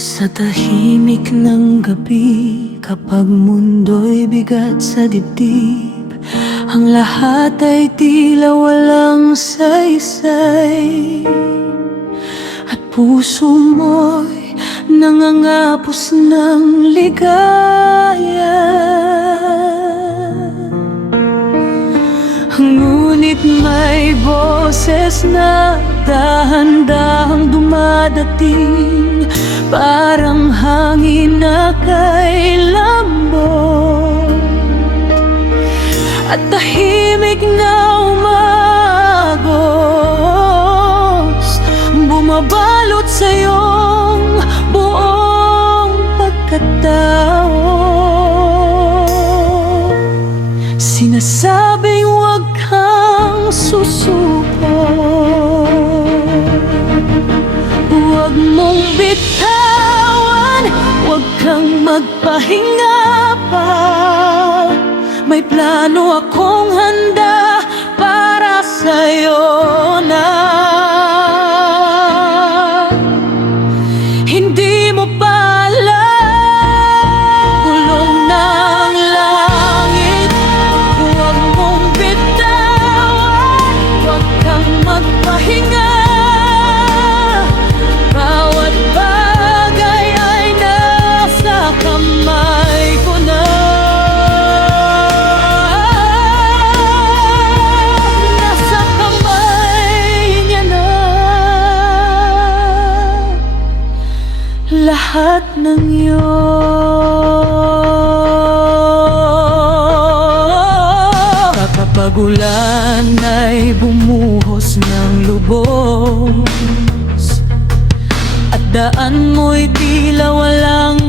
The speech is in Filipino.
Sa tahimik ng gabi, kapag mundo'y bigat sa dibdib, ang lahat ay tila walang saysay, at puso mo'y nangangapos ng ligaya. Ngunit may boses na dahan-dahang dumadating, parang hangin na kay lambot, at tahimik na umagos, bumabalot sa iyong buong pagkatao. Sinasabing huwag kang susuko, huwag mong bitawan, huwag kang magpahinga pa. May plano akong handa para sa'yo na hindi mo pa alam. Gulong ng langit, huwag mong bitawan, huwag kang magpahinga. Bawat bagay ay nasa kamay ko na. Nasa kamay niya na lahat ng iyon. Kapag ulan ay bumuhos ng lubos, at daan mo'y tila walang